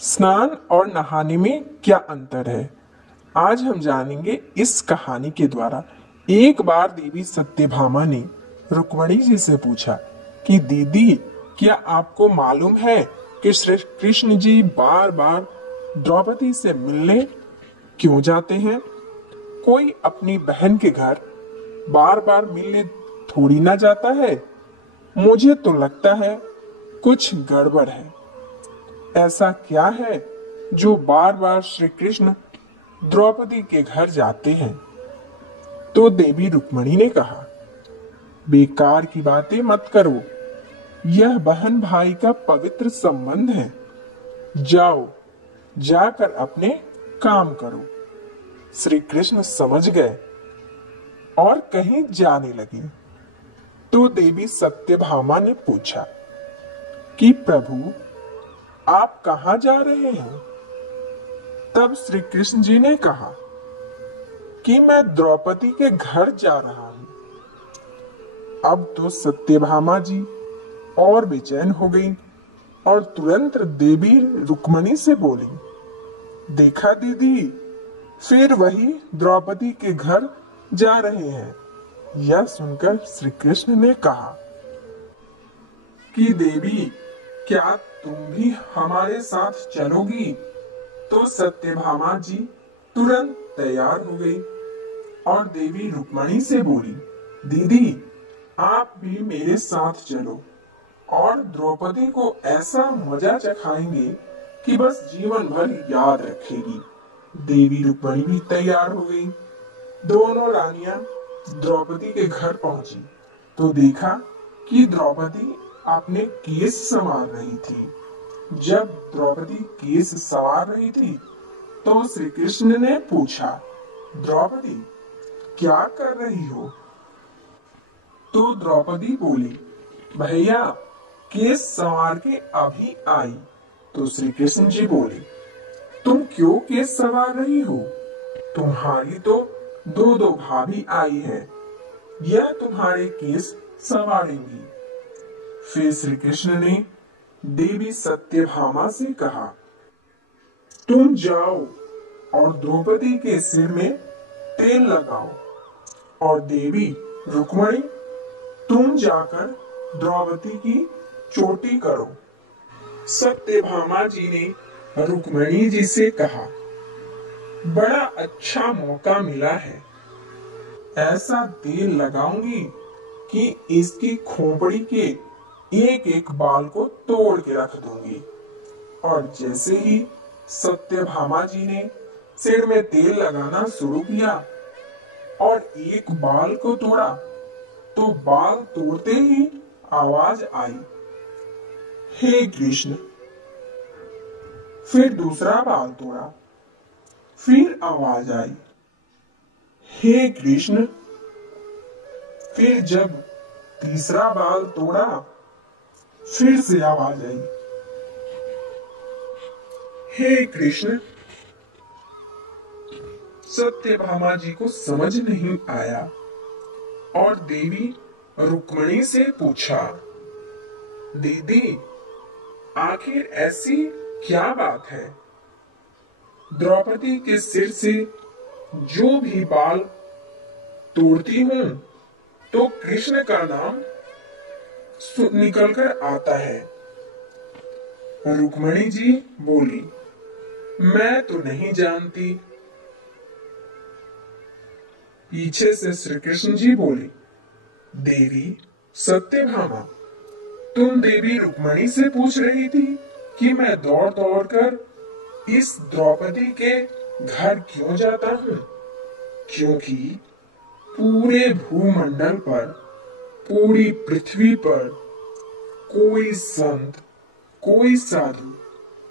स्नान और नहाने में क्या अंतर है? आज हम जानेंगे इस कहानी के द्वारा। एक बार देवी सत्यभामा ने रुक्मणी जी से पूछा कि दीदी, क्या आपको मालूम है कि श्री कृष्ण जी बार बार द्रौपदी से मिलने क्यों जाते हैं? कोई अपनी बहन के घर बार बार मिलने थोड़ी ना जाता है। मुझे तो लगता है कुछ गड़बड़ है। ऐसा क्या है जो बार बार श्री कृष्ण द्रौपदी के घर जाते हैं? तो देवी रुक्मणी ने कहा, बेकार की बातें मत करो, यह बहन भाई का पवित्र संबंध है। जाओ, जाकर अपने काम करो। श्री कृष्ण समझ गए और कहीं जाने लगे। तो देवी सत्यभामा ने पूछा कि प्रभु, आप कहाँ जा रहे हैं? तब श्री कृष्ण जी ने कहा कि मैं द्रौपदी के घर जा रहा हूं। अब तो सत्यभामा जी और बेचैन हो गई और तुरंत देवी रुक्मणी से बोली, देखा दीदी, फिर वही द्रौपदी के घर जा रहे हैं। यह सुनकर श्री कृष्ण ने कहा कि देवी, क्या तुम भी हमारे साथ चलोगी? तो सत्यभामा जी तुरंत तैयार हो गई और देवी रुक्मणी से बोली, दीदी, आप भी मेरे साथ चलो और द्रौपदी को ऐसा मजा चखाएंगे कि बस जीवन भर याद रखेगी। देवी रुक्मणी भी तैयार हो गई। दोनों रानियां द्रौपदी के घर पहुंची तो देखा कि द्रौपदी अपने केस संवार रही थी। जब द्रौपदी केस संवार रही थी तो श्री कृष्ण ने पूछा, द्रौपदी, क्या कर रही हो? तो द्रौपदी बोली, भैया, केस संवार के अभी आई। तो श्री कृष्ण जी बोले, तुम क्यों केस संवार रही हो? तुम्हारी तो दो दो भाभी आई है, यह तुम्हारे केस संवारेंगी। फिर श्री कृष्ण ने देवी सत्यभामा से कहा, तुम जाओ और द्रौपदी के सिर में तेल लगाओ, और देवी रुक्मणी, तुम जाकर द्रौपदी की चोटी करो। सत्यभामा जी ने रुक्मणी जी से कहा, बड़ा अच्छा मौका मिला है। ऐसा तेल लगाऊंगी कि इसकी खोपड़ी के एक एक बाल को तोड़ के रख दूंगी। और जैसे ही सत्यभामा जी ने सिर में तेल लगाना शुरू किया और एक बाल को तोड़ा, तो बाल तोड़ते ही आवाज आई, हे कृष्ण। फिर दूसरा बाल तोड़ा, फिर आवाज आई, हे कृष्ण। फिर जब तीसरा बाल तोड़ा, फिर से आवाज आई, हे कृष्ण। सत्यभामा जी को समझ नहीं आया और देवी रुक्मणी से पूछा, दीदी, आखिर ऐसी क्या बात है? द्रौपदी के सिर से जो भी बाल तोड़ती हूं तो कृष्ण का नाम निकलकर आता है। रुक्मणी जी बोली, मैं तो नहीं जानती। पीछे से श्री कृष्ण जी बोले, देवी सत्यभामा, तुम देवी रुक्मणी से पूछ रही थी कि मैं दौड़ दौड़ कर इस द्रौपदी के घर क्यों जाता हूँ? क्योंकि पूरे भूमंडल पर, पूरी पृथ्वी पर कोई संत, कोई साधु,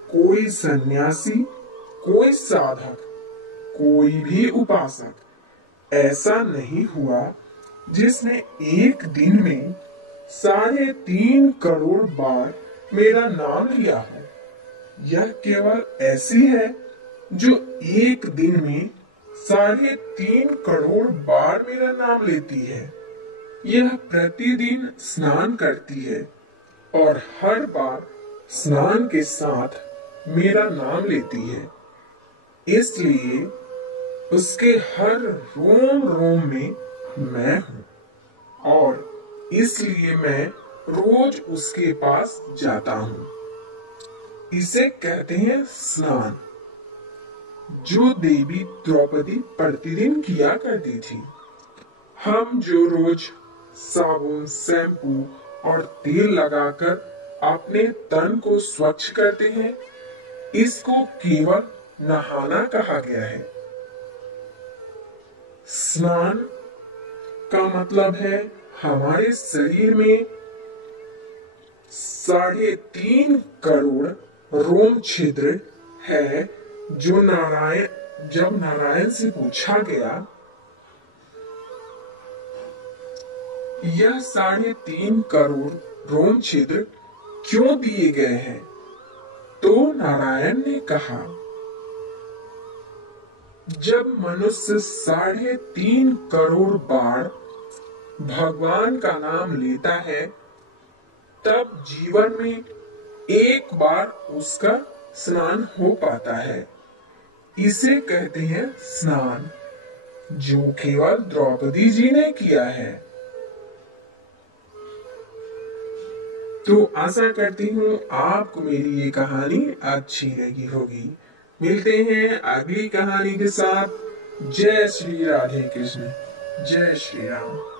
कोई सन्यासी, कोई साधक, कोई भी उपासक ऐसा नहीं हुआ जिसने एक दिन में 3.5 करोड़ बार मेरा नाम लिया हो। यह केवल ऐसी है जो एक दिन में 3.5 करोड़ बार मेरा नाम लेती है। यह प्रतिदिन स्नान करती है और हर बार स्नान के साथ मेरा नाम लेती है, इसलिए उसके हर रोम रोम में मैं हूं, और इसलिए मैं रोज उसके पास जाता हूं। इसे कहते हैं स्नान, जो देवी द्रौपदी प्रतिदिन किया करती थी। हम जो रोज साबुन, शैम्पू और तेल लगाकर अपने तन को स्वच्छ करते हैं, इसको केवल नहाना कहा गया है। स्नान का मतलब है हमारे शरीर में 3.5 करोड़ रोम छिद्र है। जब नारायण से पूछा गया यह 3.5 करोड़ रोम छिद्र क्यों दिए गए हैं, तो नारायण ने कहा, जब मनुष्य 3.5 करोड़ बार भगवान का नाम लेता है, तब जीवन में एक बार उसका स्नान हो पाता है। इसे कहते हैं स्नान, जो केवल द्रौपदी जी ने किया है। तो आशा करती हूँ आपको मेरी ये कहानी अच्छी लगी होगी। मिलते हैं अगली कहानी के साथ। जय श्री राधे कृष्ण, जय श्री राम।